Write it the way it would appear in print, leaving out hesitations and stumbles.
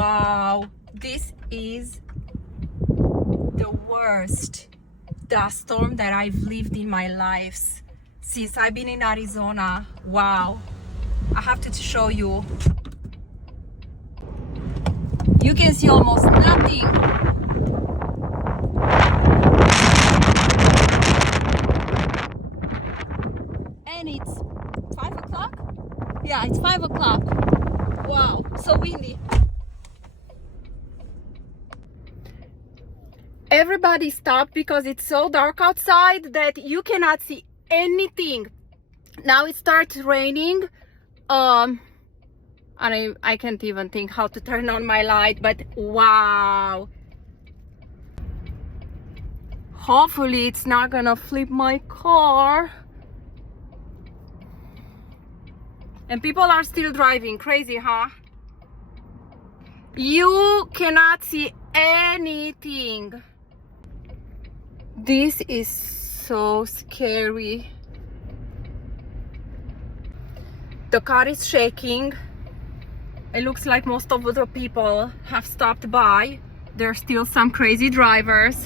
Wow, this is the worst dust storm that I've lived in my life since I've been in Arizona. Wow, I have to show you. You can see almost nothing. And it's 5 o'clock? Yeah, it's 5 o'clock. Wow, so windy. Everybody stopped because it's so dark outside that you cannot see anything. Now it starts raining. And I can't even think how to turn on my light, but wow. Hopefully it's not gonna flip my car. And people are still driving. Crazy, huh? You cannot see anything. This is so scary. The car is shaking. It looks like most of the people have stopped by. There are still some crazy drivers.